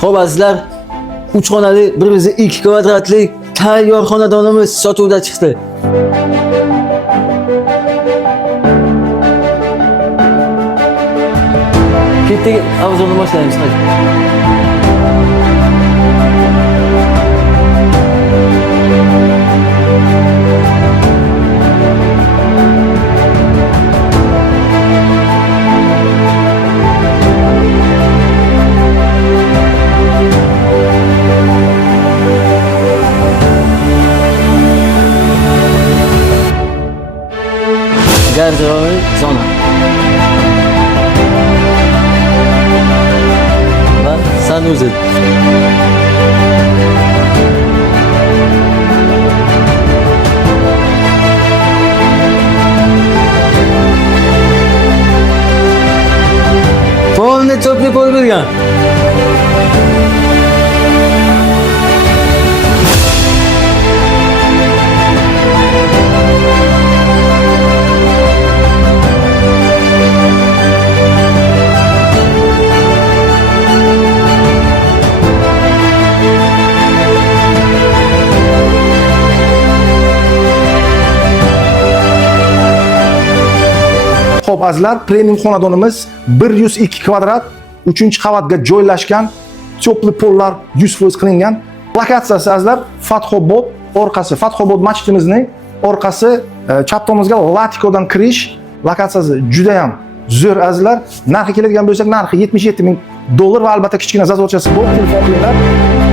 Xo'p azizlar, 3 xonali, birimizni 2 kvadratlik tayyor xonadonimiz sotuvda chiqdi. Ketdik, arzonni boshlaymiz. Garderobe zona. Va sanuzel. Polni to'pli pol bergan. Xo'p azizlar, premium xonadonimiz 102 kvadrat, 3-qavatga joylashgan, to'pli pollar 100% qilingan. Lokatsiyasi azizlar, Fathobod orqasi, Fathobod masjidimizning orqasi, chap tomonimizga Latikodan kirish. Lokatsiyasi juda ham zo'r azizlar. Narxi keladigan bo'lsak, narxi $77,000 va albatta kichkina zazochasi bor. Telefon qiling.